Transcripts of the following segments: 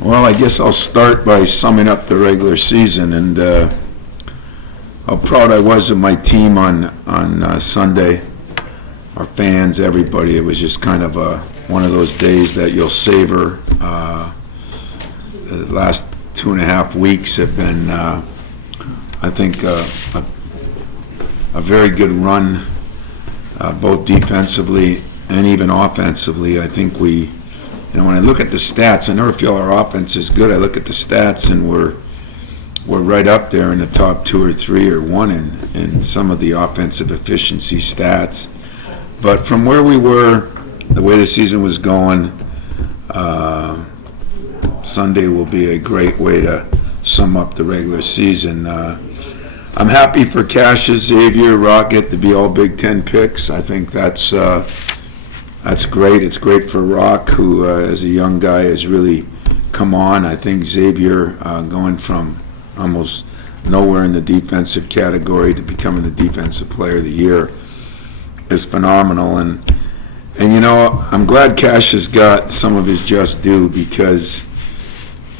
Well, I guess I'll start by summing up the regular season and how proud I was of my team on Sunday. Our fans, everybody. It was just kind of one of those days that you'll savor. The last 2.5 weeks have been, I think, a very good run, both defensively and even offensively. I think when I look at the stats, I never feel our offense is good. I look at the stats and we're right up there in the top 2 or 3 or 1 in some of the offensive efficiency stats. But from where we were, the way the season was going, Sunday will be a great way to sum up the regular season. I'm happy for Cassius, Xavier, Rocket to be all Big Ten picks. I think that's great. It's great for Rock, who as a young guy has really come on. I think Xavier going from almost nowhere in the defensive category to becoming the defensive player of the year is phenomenal. And I'm glad Cassius got some of his just due because,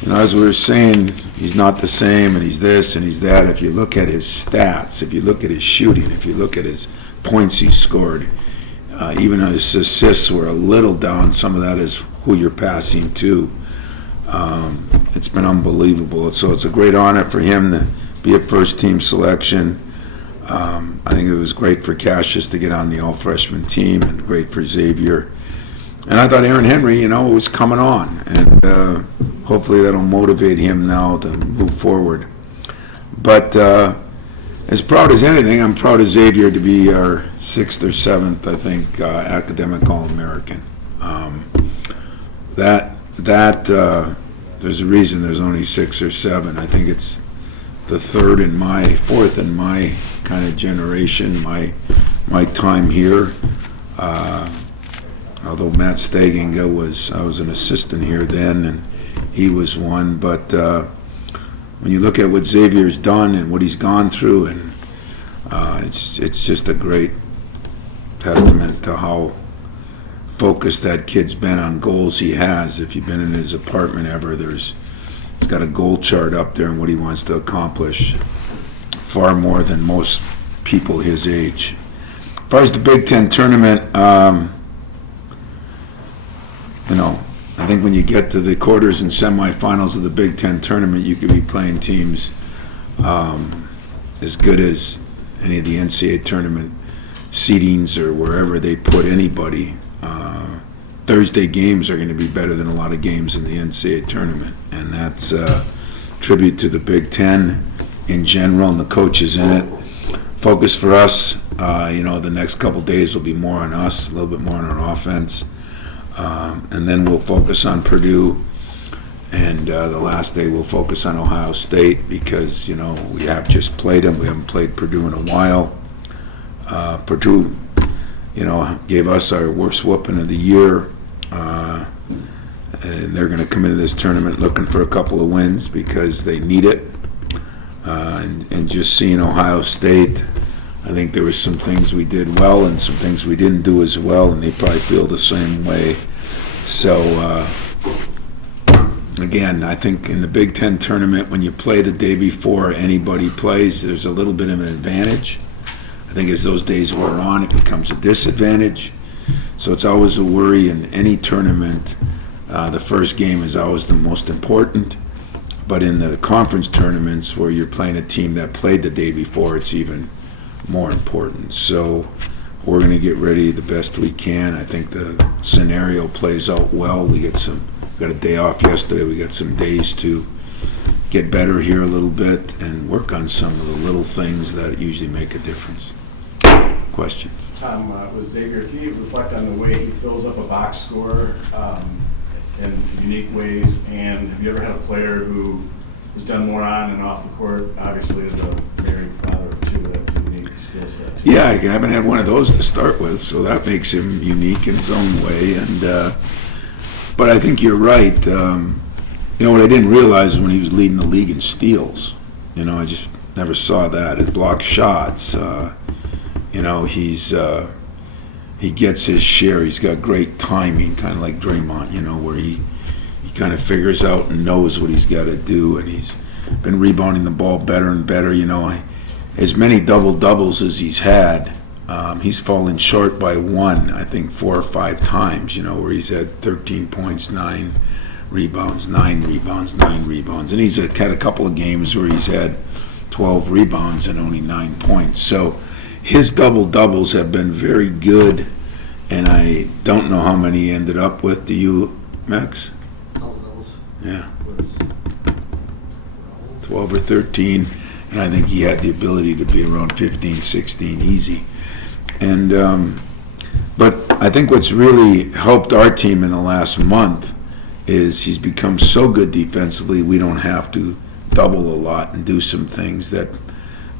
as we were saying, he's not the same and he's this and he's that. If you look at his stats, if you look at his shooting, if you look at his points he scored, even his assists were a little down. Some of that is who you're passing to. It's been unbelievable. So it's a great honor for him to be a first-team selection. I think it was great for Cassius to get on the all-freshman team and great for Xavier. And I thought Aaron Henry, was coming on. And hopefully that'll motivate him now to move forward. But as proud as anything, I'm proud of Xavier to be our 6th or 7th, I think, academic All-American. There's a reason there's only 6 or 7. I think it's the 4th in my kind of generation, my time here. Although Matt Staginga I was an assistant here then, and he was one. But when you look at what Xavier's done and what he's gone through, and it's just a great testament to how focused that kid's been on goals he has. If you've been in his apartment ever, it's got a goal chart up there and what he wants to accomplish, far more than most people his age. As far as the Big Ten tournament, I think when you get to the quarters and semifinals of the Big Ten tournament, you could be playing teams as good as any of the NCAA tournament seedings or wherever they put anybody. Thursday games are going to be better than a lot of games in the NCAA tournament, and that's a tribute to the Big Ten in general and the coaches in it. Focus for us, the next couple days will be more on us, a little bit more on our offense, and then we'll focus on Purdue, and the last day we'll focus on Ohio State because, we have just played them. We haven't played Purdue in a while. Purdue, gave us our worst whooping of the year. And they're going to come into this tournament looking for a couple of wins because they need it. And just seeing Ohio State, I think there were some things we did well and some things we didn't do as well, and they probably feel the same way. So, again, I think in the Big Ten tournament, when you play the day before anybody plays, there's a little bit of an advantage. I think as those days wear on, it becomes a disadvantage. So it's always a worry in any tournament. The first game is always the most important. But in the conference tournaments where you're playing a team that played the day before, it's even more important. So we're going to get ready the best we can. I think the scenario plays out well. We got a day off yesterday. We got some days to get better here a little bit and work on some of the little things that usually make a difference. Question. Tom, with Xavier, can you reflect on the way he fills up a box score in unique ways? And have you ever had a player who has done more on and off the court, obviously as a married father of 2 that's a unique skill set? Yeah, I haven't had one of those to start with, so that makes him unique in his own way. And but I think you're right. What I didn't realize when he was leading the league in steals. I just never saw that. His block shots. He gets his share. He's got great timing, kind of like Draymond. Where he he kind of figures out and knows what he's got to do, and he's been rebounding the ball better and better. As many double-doubles as he's had, he's fallen short by one, I think 4 or 5 times, where he's had 13 points, 9 rebounds, 9 rebounds, 9 rebounds. And he's had a couple of games where he's had 12 rebounds and only 9 points. So his double-doubles have been very good, and I don't know how many he ended up with. Do you, Max? Double-doubles. Yeah. 12 or 13, and I think he had the ability to be around 15, 16 easy. And but I think what's really helped our team in the last month is he's become so good defensively, we don't have to double a lot and do some things that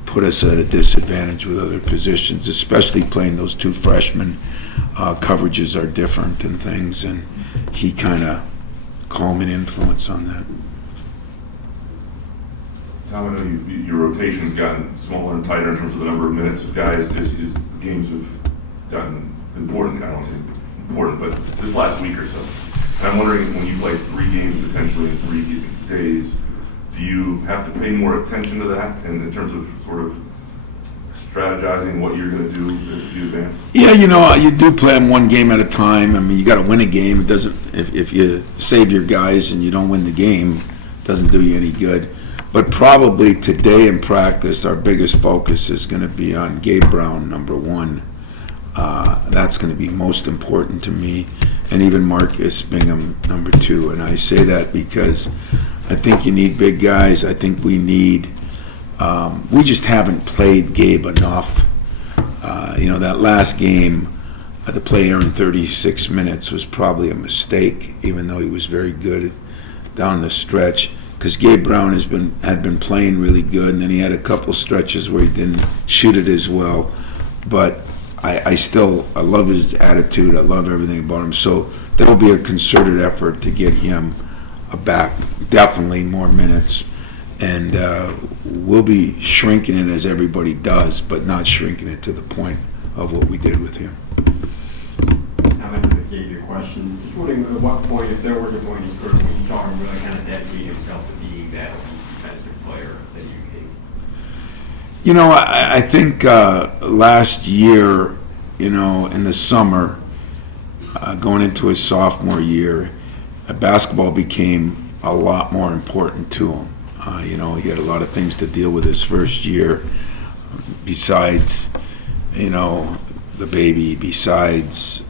put us at a disadvantage with other positions, especially playing those 2 freshmen. Coverages are different and things, and he kind of calming influence on that. Tom, I know your rotation's gotten smaller and tighter in terms of the number of minutes of guys as the games have gotten important. I don't say important, but this last week or so. And I'm wondering, when you play 3 games potentially in 3 days, do you have to pay more attention to that in terms of sort of strategizing what you're going to do if you advance? Yeah, you do play them 1 game at a time. I mean, you got to win a game. It doesn't. If you save your guys and you don't win the game, it doesn't do you any good. But probably today in practice, our biggest focus is going to be on Gabe Brown, number 1. That's going to be most important to me, and even Marcus Bingham, number 2. And I say that because I think you need big guys. I think we need. We just haven't played Gabe enough. That last game, to play Aaron 36 minutes was probably a mistake, even though he was very good down the stretch. Because Gabe Brown had been playing really good, and then he had a couple stretches where he didn't shoot it as well. But I love his attitude. I love everything about him. So there'll be a concerted effort to get him back, definitely more minutes. And we'll be shrinking it as everybody does, but not shrinking it to the point of what we did with him. I'm going to give you a question. Just wondering at what point, if there was a point in his career when you saw him really kind of dedicate himself to being that elite defensive player that you hate? I think last year, in the summer, going into his sophomore year, basketball became a lot more important to him. He had a lot of things to deal with his first year, besides, the baby, besides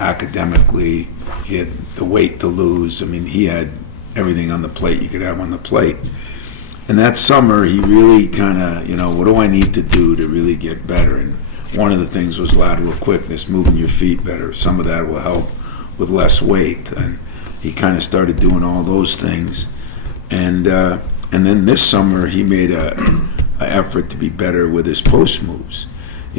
academically, he had the weight to lose. I mean, he had everything on the plate you could have on the plate. And that summer, he really kind of, what do I need to do to really get better? And one of the things was lateral quickness, moving your feet better. Some of that will help with less weight. And he kind of started doing all those things. And then this summer, he made an effort to be better with his post moves.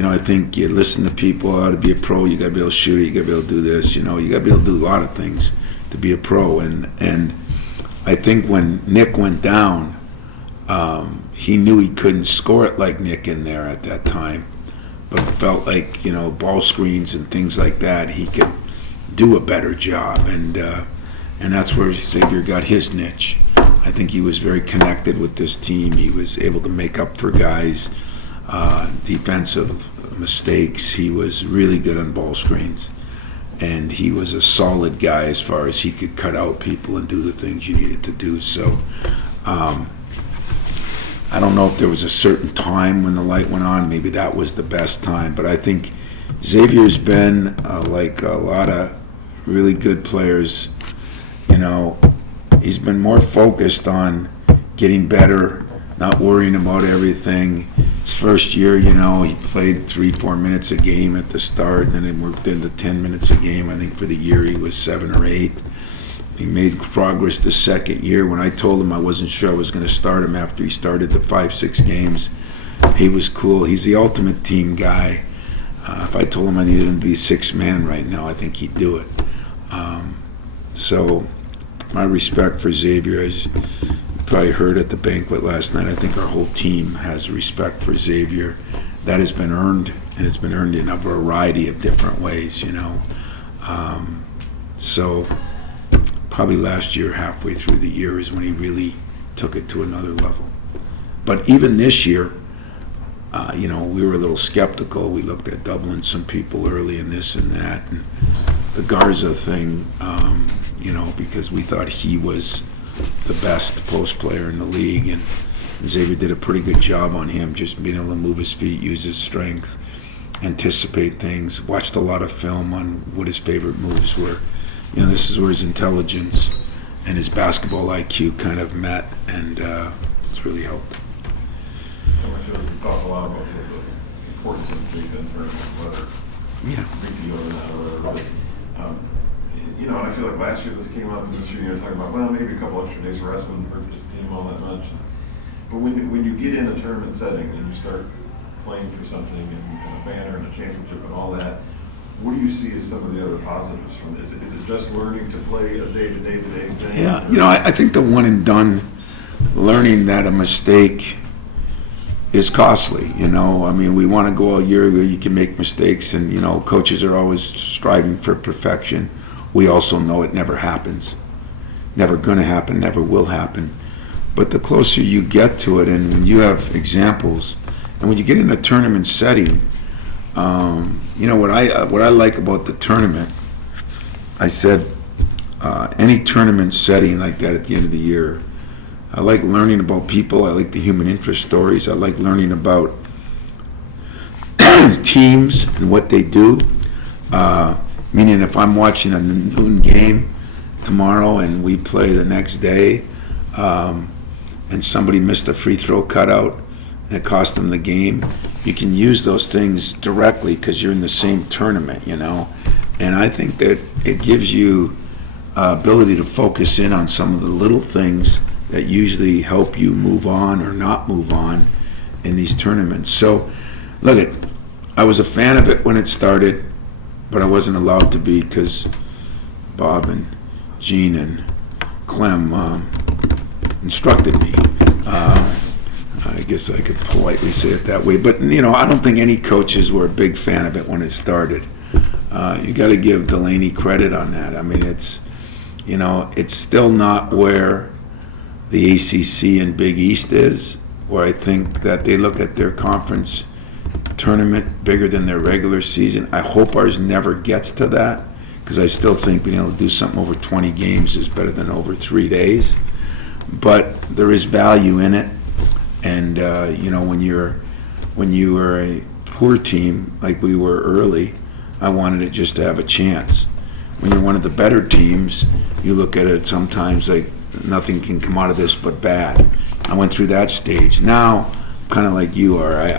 I think you listen to people, how to be a pro, you got to be able to shoot it, you got to be able to do this, you got to be able to do a lot of things to be a pro. And I think when Nick went down, he knew he couldn't score it like Nick in there at that time, but felt like, ball screens and things like that, he could do a better job. And that's where Xavier got his niche. I think he was very connected with this team. He was able to make up for guys' defensive mistakes. He was really good on ball screens. And he was a solid guy as far as he could cut out people and do the things you needed to do. So I don't know if there was a certain time when the light went on. Maybe that was the best time. But I think Xavier's been, like a lot of really good players, he's been more focused on getting better, not worrying about everything. His first year, he played 3-4 minutes a game at the start, and then it worked into 10 minutes a game. I think for the year he was 7 or 8. He made progress the second year. When I told him I wasn't sure I was going to start him after he started the 5-6 games, he was cool. He's the ultimate team guy. If I told him I needed him to be 6th man right now, I think he'd do it. So my respect for Xavier, as you probably heard at the banquet last night, I think our whole team has respect for Xavier. That has been earned, and it's been earned in a variety of different ways, So probably probably last year, halfway through the year, is when he really took it to another level. But even this year, we were a little skeptical. We looked at doubling some people early and this and that, and the Garza thing, because we thought he was the best post player in the league, and Xavier did a pretty good job on him, just being able to move his feet, use his strength, anticipate things. Watched a lot of film on what his favorite moves were. This is where his intelligence and his basketball IQ kind of met, and it's really helped. I feel like we talk a lot about the importance of the big in terms of whether Yeah. big deal or not, or whatever. But, and I feel like last year this came up, and this year you're talking about, well, maybe a couple extra days of rest wouldn't hurt this team all that much. But when you get in a tournament setting and you start playing for something and a banner and a championship and all that, what do you see as some of the other positives from this? Is it just learning to play a day-to-day thing? Yeah, I think the one and done, learning that a mistake is costly. We want to go a year where you can make mistakes, and coaches are always striving for perfection. We also know it never happens, never going to happen, never will happen. But the closer you get to it, and when you have examples, and when you get in a tournament setting, what I like about the tournament, I said, any tournament setting like that at the end of the year, I like learning about people. I like the human interest stories. I like learning about teams and what they do. Meaning, if I'm watching a noon game tomorrow and we play the next day, and somebody missed a free throw cutout and it cost them the game, you can use those things directly because you're in the same tournament, And I think that it gives you ability to focus in on some of the little things that usually help you move on or not move on in these tournaments. So, look, I was a fan of it when it started, but I wasn't allowed to be because Bob and Gene and Clem instructed me. I guess I could politely say it that way. But, I don't think any coaches were a big fan of it when it started. You got to give Delaney credit on that. It's still not where the ACC and Big East is, where I think that they look at their conference tournament bigger than their regular season. I hope ours never gets to that, because I still think being able to do something over 20 games is better than over 3 days. But there is value in it, and when you are a poor team like we were early, I wanted it just to have a chance. When you're one of the better teams, you look at it sometimes like nothing can come out of this but bad. I went through that stage. Now, kind of like you are,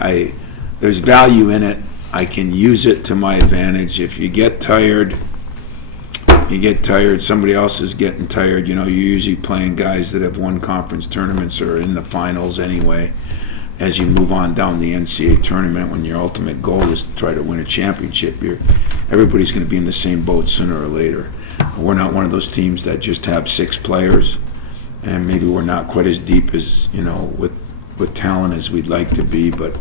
there's value in it. I can use it to my advantage. If you get tired, somebody else is getting tired. You're usually playing guys that have won conference tournaments or in the finals anyway. As you move on down the NCAA tournament, when your ultimate goal is to try to win a championship, everybody's going to be in the same boat sooner or later. We're not one of those teams that just have 6 players, and maybe we're not quite as deep as, with talent as we'd like to be, but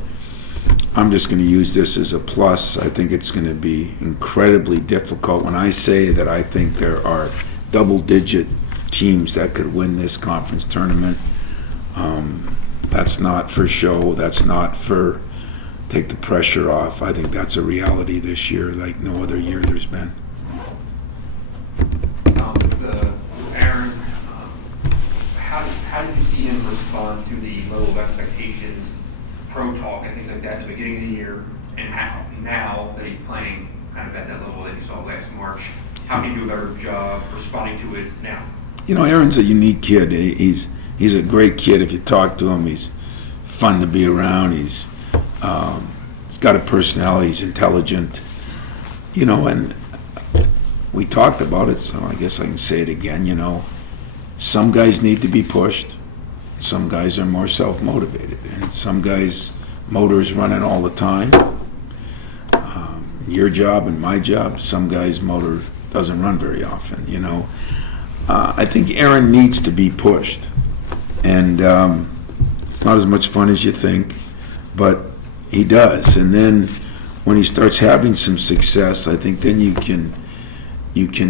I'm just going to use this as a plus. I think it's going to be incredibly difficult. When I say that I think there are double-digit teams that could win this conference tournament, that's not for show. That's not for take the pressure off. I think that's a reality this year like no other year there's been. With Aaron, how did you see him respond to the level of expectations, pro talk, and things like that in the beginning of the year, and how now that he's playing kind of at that level that you saw last March, how can you do a better job responding to it now? Aaron's a unique kid. He's a great kid. If you talk to him, he's fun to be around. He's got a personality. He's intelligent. And we talked about it, so I guess I can say it again. Some guys need to be pushed. Some guys are more self-motivated, and some guys' motors running all the time. Your job and my job. Some guys' motor doesn't run very often. I think Aaron needs to be pushed. And it's not as much fun as you think, but he does. And then when he starts having some success, I think then you can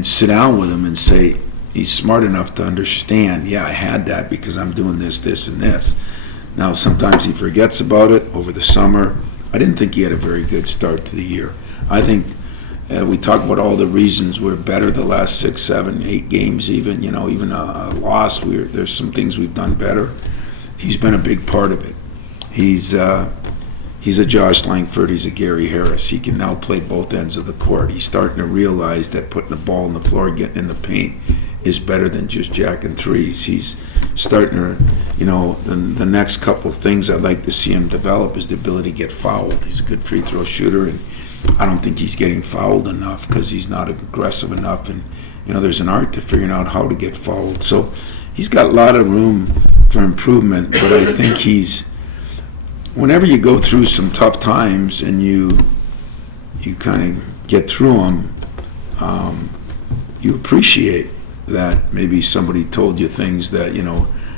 sit down with him and say, he's smart enough to understand, yeah, I had that because I'm doing this, this, and this. Now, sometimes he forgets about it over the summer. I didn't think he had a very good start to the year. I think we talk about all the reasons we're better the last 6, 7, 8 games even, even a loss. There's some things we've done better. He's been a big part of it. He's a Josh Langford, he's a Gary Harris. He can now play both ends of the court. He's starting to realize that putting the ball on the floor, getting in the paint, is better than just jacking threes. He's starting to, the next couple of things I'd like to see him develop is the ability to get fouled. He's a good free throw shooter, and I don't think he's getting fouled enough because he's not aggressive enough. And, there's an art to figuring out how to get fouled. So he's got a lot of room for improvement, but I think whenever you go through some tough times and you kind of get through them, you appreciate that maybe somebody told you things that,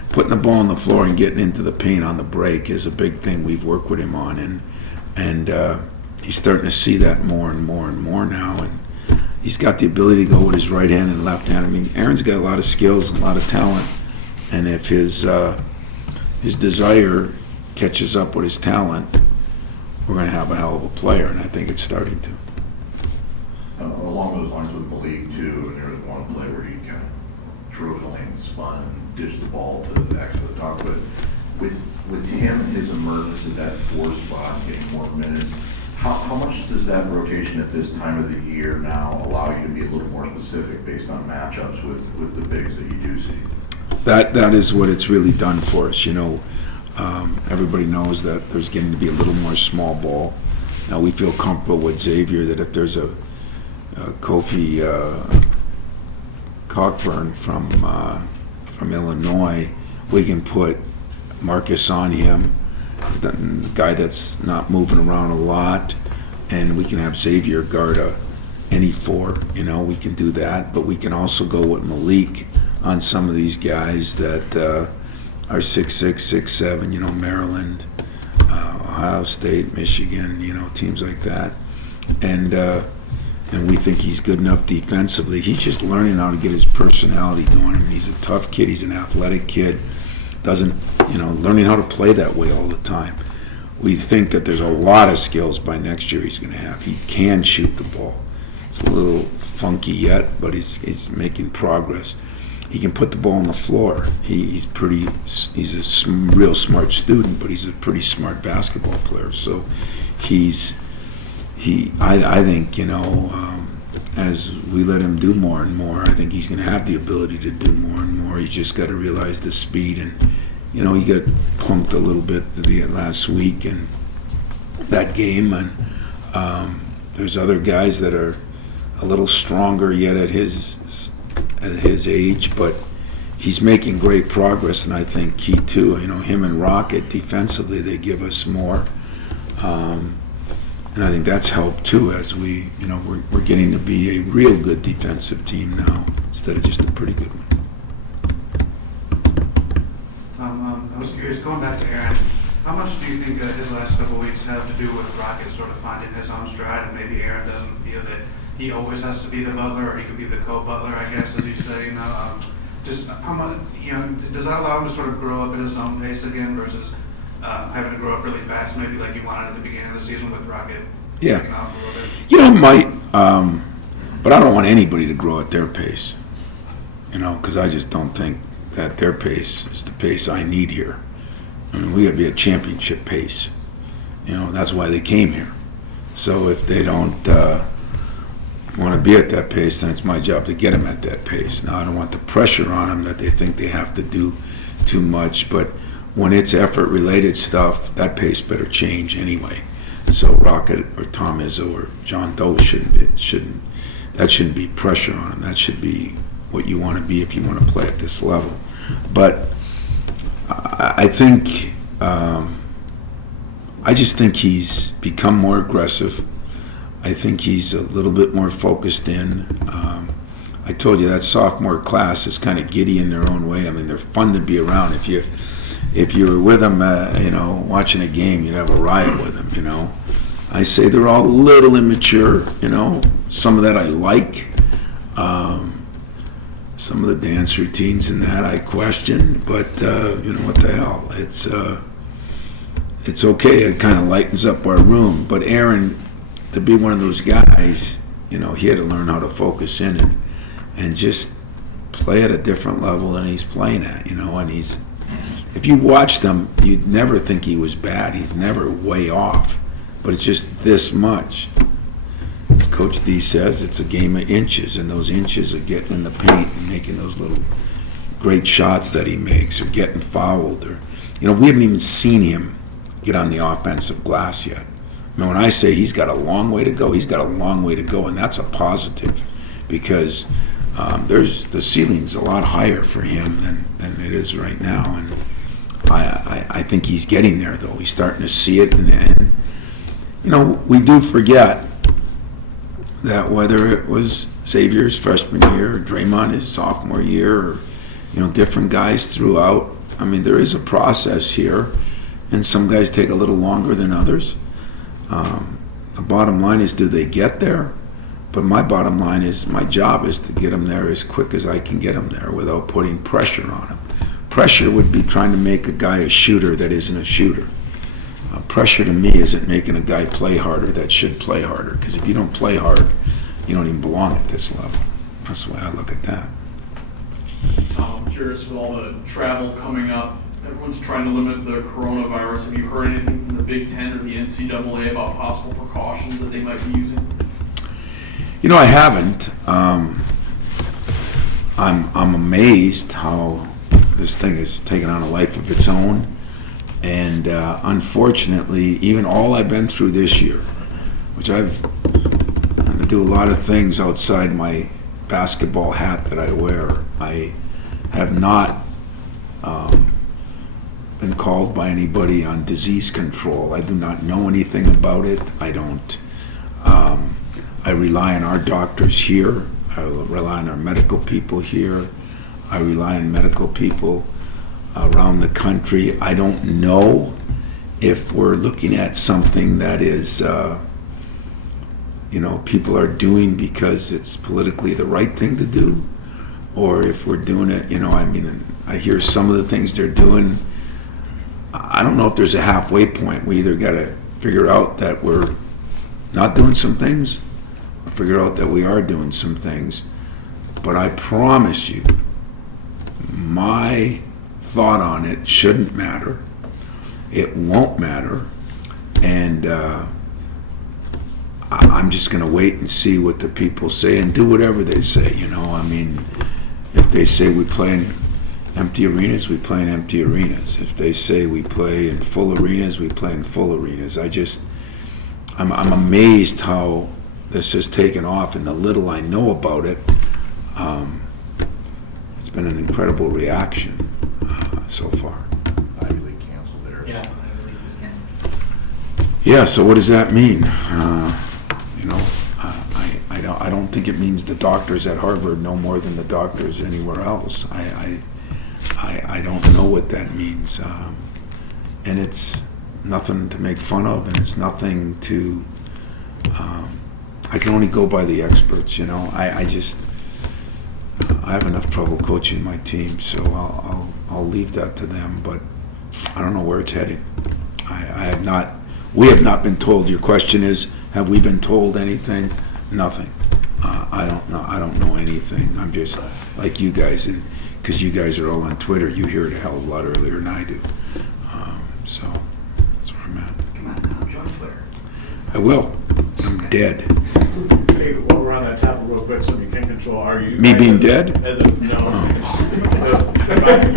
putting the ball on the floor and getting into the paint on the break is a big thing we've worked with him on. And he's starting to see that more and more and more now. And he's got the ability to go with his right hand and left hand. I mean, Aaron's got a lot of skills and a lot of talent. And if his desire catches up with his talent, we're going to have a hell of a player, and I think it's starting to. Along those lines with Malik too, and there was one play where he kind of drove the lane and spun and ditched the ball to actually the top. But with him and his emergence at that 4 spot, getting more minutes, how much does that rotation at this time of the year now allow you to be a little more specific based on matchups with the bigs that you do see? That is what it's really done for us. Everybody knows that there's getting to be a little more small ball. Now we feel comfortable with Xavier that if there's a Kofi Cockburn from Illinois, we can put Marcus on him, the guy that's not moving around a lot, and we can have Xavier guard any 4. We can do that, but we can also go with Malik on some of these guys that are 6'6", 6'7", Maryland, Ohio State, Michigan, teams like that. And we think he's good enough defensively. He's just learning how to get his personality going. I mean, he's a tough kid. He's an athletic kid. Learning how to play that way all the time. We think that there's a lot of skills by next year he's going to have. He can shoot the ball. It's a little funky yet, but he's making progress. He can put the ball on the floor. He's a real smart student, but he's a pretty smart basketball player. So I think, as we let him do more and more, I think he's going to have the ability to do more and more. He's just got to realize the speed. And, he got punked a little bit last week in that game. And there's other guys that are a little stronger yet at his age, but he's making great progress, and I think he too. Him and Rocket defensively, they give us more. And I think that's helped too, as we're getting to be a real good defensive team now instead of just a pretty good one. I was curious, going back to Aaron, how much do you think that his last couple of weeks have to do with Rocket sort of finding his own stride, and maybe Aaron doesn't feel that he always has to be the butler, or he could be the co-butler, I guess, as you say, just how much, does that allow him to sort of grow up at his own pace again versus having to grow up really fast, maybe like you wanted at the beginning of the season with Rocket taking off a little bit? Might, but I don't want anybody to grow at their pace, because I just don't think that their pace is the pace I need here. I mean, we got to be at championship pace. That's why they came here. So if they don't want to be at that pace, then it's my job to get them at that pace. Now, I don't want the pressure on them that they think they have to do too much, but when it's effort-related stuff, that pace better change anyway. So Rocket or Tom Izzo or John Doe shouldn't be pressure on them. That should be what you want to be if you want to play at this level. But I think, I just think he's become more aggressive. I think he's a little bit more focused in. I told you that sophomore class is kind of giddy in their own way. I mean, they're fun to be around. If you were with them, watching a game, you'd have a riot with them, I say they're all a little immature, some of that I like. some of the dance routines and that I question, but you know what the hell? It's okay. It kind of lightens up our room. But Aaron, to be one of those guys, you know, he had to learn how to focus in and just play at a different level than he's playing at, you know. And if you watched him, you'd never think he was bad. He's never way off, but it's just this much. As Coach D says, it's a game of inches, and those inches are getting in the paint and making those little great shots that he makes, or getting fouled, or, you know, we haven't even seen him get on the offensive glass yet. I mean, when I say he's got a long way to go, he's got a long way to go, and that's a positive, because the ceiling's a lot higher for him than it is right now, and I think he's getting there, though. He's starting to see it, and you know, we do forget that whether it was Xavier's freshman year, or Draymond his sophomore year, or, you know, different guys throughout, I mean, there is a process here, and some guys take a little longer than others. The bottom line is, do they get there? But my bottom line is, my job is to get them there as quick as I can get them there without putting pressure on them. Pressure would be trying to make a guy a shooter that isn't a shooter. Pressure to me isn't making a guy play harder that should play harder, because if you don't play hard, you don't even belong at this level. That's the way I look at that. I'm curious, with all the travel coming up, everyone's trying to limit the coronavirus. Have you heard anything from the Big Ten or the NCAA about possible precautions that they might be using? You know, I haven't. I'm amazed how this thing has taken on a life of its own. And unfortunately, even all I've been through this year, which I've had to do a lot of things outside my basketball hat that I wear, I have not been called by anybody on disease control. I do not know anything about it. I don't. I rely on our doctors here. I rely on our medical people here. I rely on medical people around the country. I don't know if we're looking at something that is, you know, people are doing because it's politically the right thing to do, or if we're doing it, you know, I mean, I hear some of the things they're doing. I don't know if there's a halfway point. We either got to figure out that we're not doing some things, or figure out that we are doing some things. But I promise you, my thought on it shouldn't matter. It won't matter. And I'm just going to wait and see what the people say and do whatever they say, you know. I mean, if they say we play in empty arenas, we play in empty arenas. If they say we play in full arenas, we play in full arenas. I'm amazed how this has taken off, and the little I know about it, it's been an incredible reaction so far. Ivy League canceled theirs. Yeah, I believe it's canceled. Yeah, so what does that mean? You know, I don't think it means the doctors at Harvard know more than the doctors anywhere else. I don't know what that means. And it's nothing to make fun of, and it's nothing to, I can only go by the experts, you know. I have enough trouble coaching my team, so I'll leave that to them, but I don't know where it's headed. We have not been told. Your question is, have we been told anything? Nothing. I don't know anything. I'm just like you guys, and because you guys are all on Twitter, you hear it a hell of a lot earlier than I do. So that's where I'm at. Come on, Tom, join Twitter. I will. I'm dead. Hey, while we're on that topic real quick, something you can control, are you? Me being dead? No.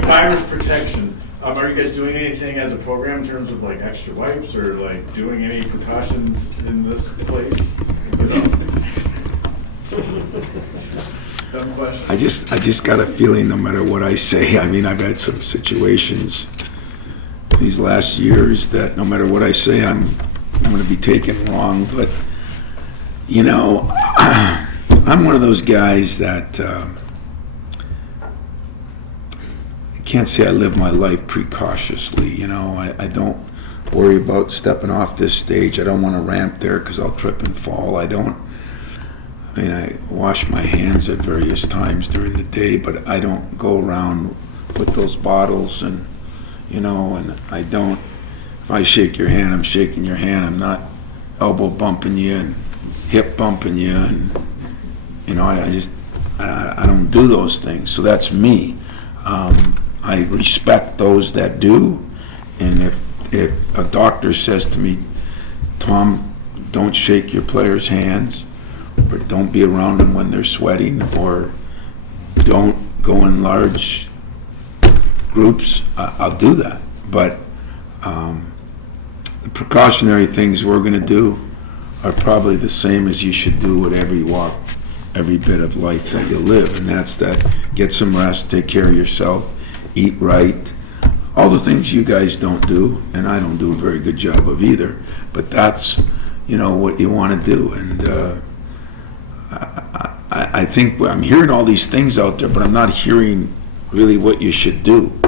Virus protection. Are you guys doing anything as a program in terms of like extra wipes, or like doing any precautions in this place? Dumb question. I just got a feeling no matter what I say, I mean, I've had some situations these last years that no matter what I say, I'm going to be taken wrong. But, you know, I'm one of those guys that I can't say I live my life precautiously. You know, I don't worry about stepping off this stage. I don't want to ramp there because I'll trip and fall. I mean, I wash my hands at various times during the day, but I don't go around with those bottles and, and I don't, if I shake your hand, I'm shaking your hand. I'm not elbow bumping you and hip bumping you. And, I don't do those things. So that's me. I respect those that do. And if a doctor says to me, Tom, don't shake your players' hands, or don't be around them when they're sweating, or don't go in large groups, I'll do that. But the precautionary things we're going to do are probably the same as you should do with every bit of life that you live, and that's that: get some rest, take care of yourself, eat right, all the things you guys don't do, and I don't do a very good job of either, but that's, what you want to do. And I think I'm hearing all these things out there, but I'm not hearing really what you should do.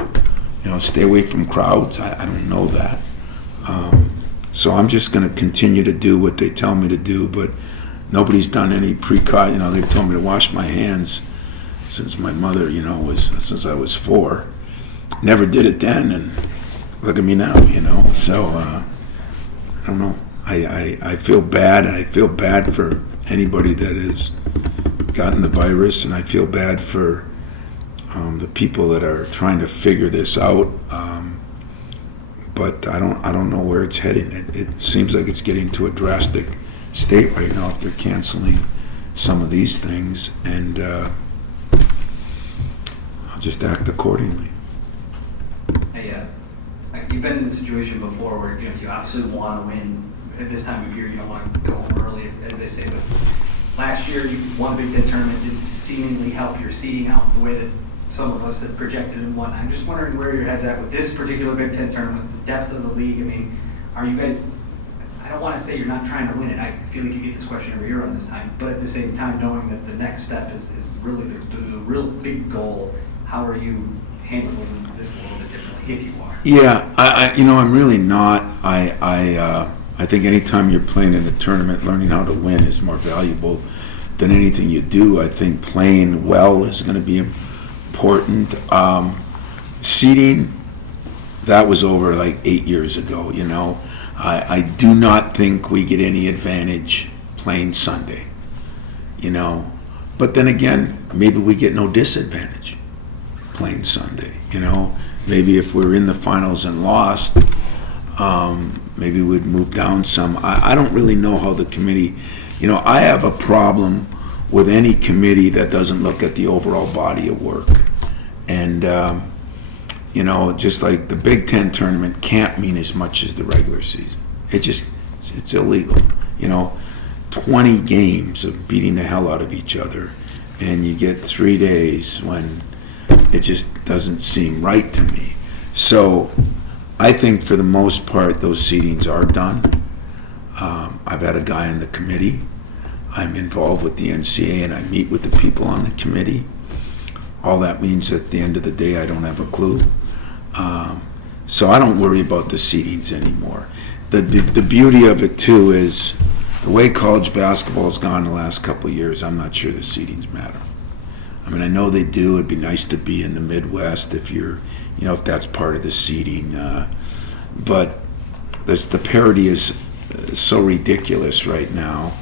Stay away from crowds. I don't know that. So I'm just going to continue to do what they tell me to do, but nobody's done any precaution. They've told me to wash my hands since my mother, since I was 4. Never did it then, and look at me now, So I don't know. I feel bad. I feel bad for anybody that has gotten the virus, and I feel bad for the people that are trying to figure this out. But I don't know where it's heading. It seems like it's getting to a drastic state right now if they're canceling some of these things, and I'll just act accordingly. Hey, you've been in this situation before where you obviously want to win. At this time of year, you don't want to go home early, as they say. But last year, you won the Big Ten tournament, didn't seemingly help your seeding out the way that some of us had projected and won. I'm just wondering where your head's at with this particular Big Ten tournament, the depth of the league. I mean, are you guys? I don't want to say you're not trying to win it. I feel like you get this question every year on this time. But at the same time, knowing that the next step is really the real big goal, how are you handling this a little bit differently, if you are? Yeah, I'm really not. I think anytime you're playing in a tournament, learning how to win is more valuable than anything you do. I think playing well is going to be important. Seeding, that was over like 8 years ago, I do not think we get any advantage playing Sunday, But then again, maybe we get no disadvantage playing Sunday, Maybe if we're in the finals and lost, maybe we'd move down some. I don't really know how the committee, I have a problem with any committee that doesn't look at the overall body of work. And, just like the Big Ten tournament can't mean as much as the regular season. It's illegal. 20 games of beating the hell out of each other, and you get 3 days when it just doesn't seem right to me. So I think for the most part, those seedings are done. I've had a guy on the committee. I'm involved with the NCAA, and I meet with the people on the committee. All that means at the end of the day, I don't have a clue. So I don't worry about the seedings anymore. The beauty of it, too, is the way college basketball has gone the last couple of years, I'm not sure the seedings matter. I mean, I know they do. It'd be nice to be in the Midwest if you're, if that's part of the seeding. But the parity is so ridiculous right now.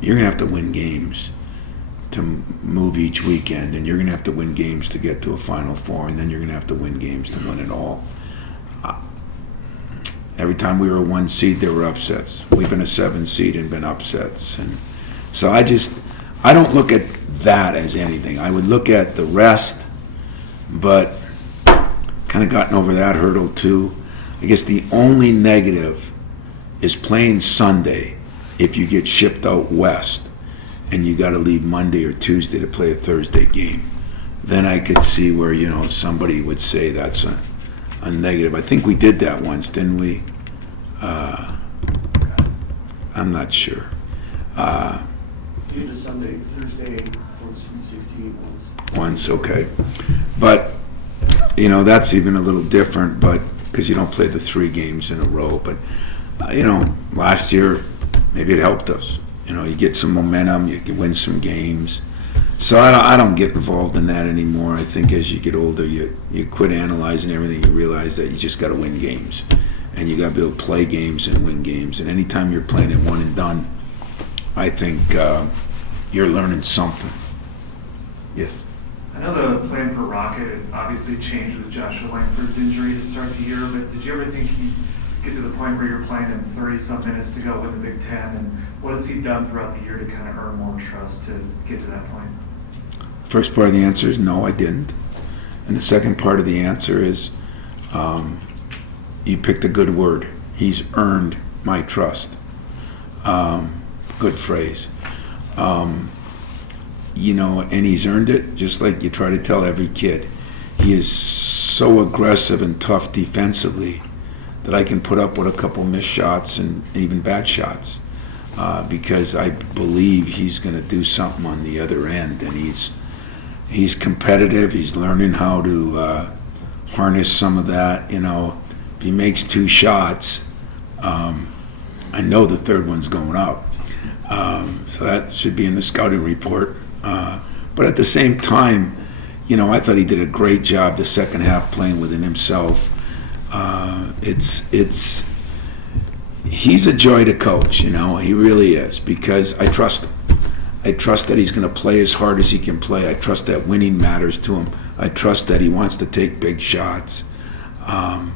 You're going to have to win games to move each weekend, and you're going to have to win games to get to a Final Four, and then you're going to have to win games to win it all. Every time we were a 1 seed, there were upsets. We've been a 7 seed and been upsets. And so I don't look at that as anything. I would look at the rest, but kind of gotten over that hurdle too. I guess the only negative is playing Sunday if you get shipped out west and you got to leave Monday or Tuesday to play a Thursday game. Then I could see where, somebody would say that's a negative. I think we did that once, didn't we? I'm not sure. You did a Sunday, Thursday for the Sweet 16 Once, okay. But, that's even a little different, but because you don't play the 3 games in a row. But, last year, maybe it helped us. You know, you get some momentum, you can win some games. So I don't get involved in that anymore. I think as you get older, you quit analyzing everything. You realize that you just got to win games, and you got to be able to play games and win games. And anytime you're playing it one and done, I think you're learning something. Yes. I know the plan for Rocket had obviously changed with Joshua Langford's injury to start the year, but did you ever think he'd get to the point where you're playing him 30-some minutes to go with the Big Ten? And what has he done throughout the year to kind of earn more trust to get to that point? First part of the answer is no, I didn't. And the second part of the answer is you picked a good word. He's earned my trust. Good phrase. You know, and he's earned it just like you try to tell every kid. He is so aggressive and tough defensively that I can put up with a couple missed shots and even bad shots because I believe he's going to do something on the other end. And he's competitive. He's learning how to harness some of that. You know, if he makes 2 shots, I know the third one's going up. So that should be in the scouting report. But at the same time, you know, I thought he did a great job the second half playing within himself. He's a joy to coach, you know, he really is, because I trust him. I trust that he's going to play as hard as he can play. I trust that winning matters to him. I trust that he wants to take big shots. I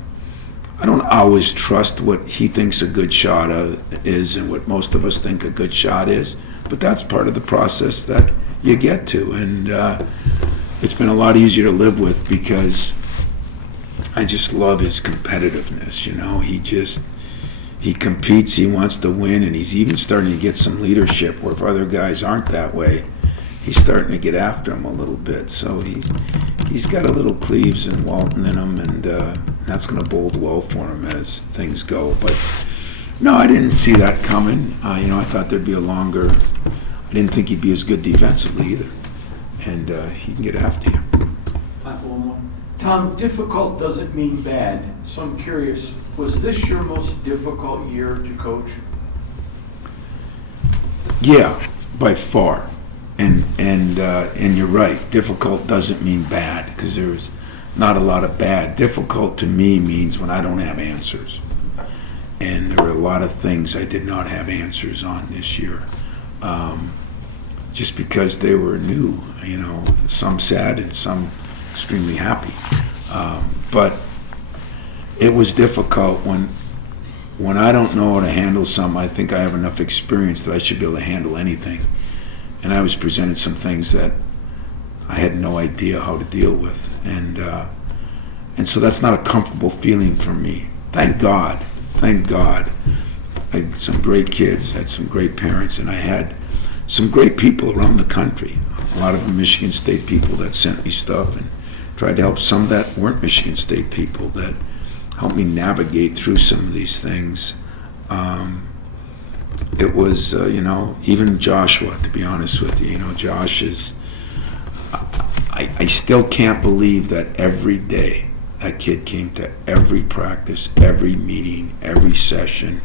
don't always trust what he thinks a good shot is and what most of us think a good shot is, but that's part of the process that you get to, and it's been a lot easier to live with because I just love his competitiveness. You know, he competes, he wants to win, and he's even starting to get some leadership where if other guys aren't that way, he's starting to get after him a little bit. So he's got a little Cleves and Walton in him, and that's going to bode well for him as things go. But no, I didn't see that coming. You know, I thought there'd be a longer. I didn't think he'd be as good defensively either, and he can get after you. Time for one more. Tom, difficult doesn't mean bad, so I'm curious, was this your most difficult year to coach? Yeah, by far. And you're right, difficult doesn't mean bad, because there's not a lot of bad. Difficult to me means when I don't have answers. And there were a lot of things I did not have answers on this year. Just because they were new, you know, some sad and some extremely happy. But it was difficult when I don't know how to handle something. I think I have enough experience that I should be able to handle anything. And I was presented some things that I had no idea how to deal with. And so that's not a comfortable feeling for me. Thank God. I had some great kids, had some great parents, and I had some great people around the country. A lot of them Michigan State people that sent me stuff and tried to help some that weren't Michigan State people that helped me navigate through some of these things. It was, you know, even Joshua, to be honest with you, Josh is, I still can't believe that every day that kid came to every practice, every meeting, every session.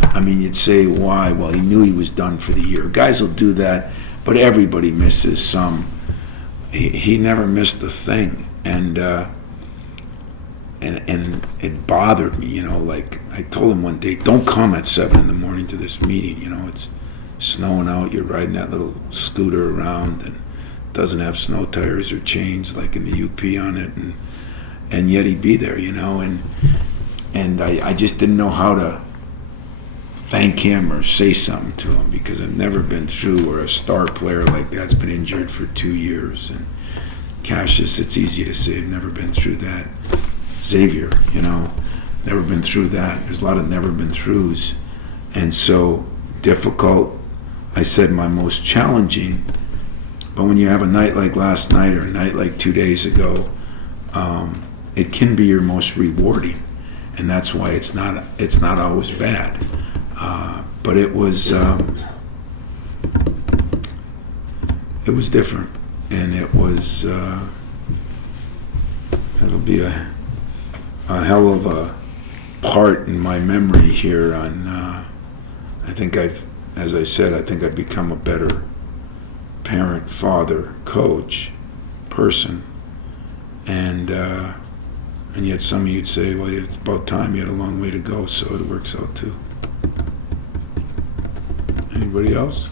I mean, you'd say, why? Well, he knew he was done for the year. Guys will do that, but everybody misses some. He never missed a thing, and it bothered me, like I told him one day, don't come at 7 a.m. to this meeting, it's snowing out, you're riding that little scooter around and doesn't have snow tires or chains like in the UP on it, and yet he'd be there, and I just didn't know how to thank him or say something to him, because I've never been through where a star player like that's been injured for 2 years. And Cassius, it's easy to say, I've never been through that. Xavier, never been through that. There's a lot of never been throughs. And so difficult, I said my most challenging, but when you have a night like last night or a night like 2 days ago, it can be your most rewarding. And that's why it's not always bad. But it was different, and it was it'll be a hell of a part in my memory here on I think I've as I said, I think I'd become a better parent, father, coach, person. And yet some of you'd say, well, it's about time, you had a long way to go, so it works out too. Anybody else?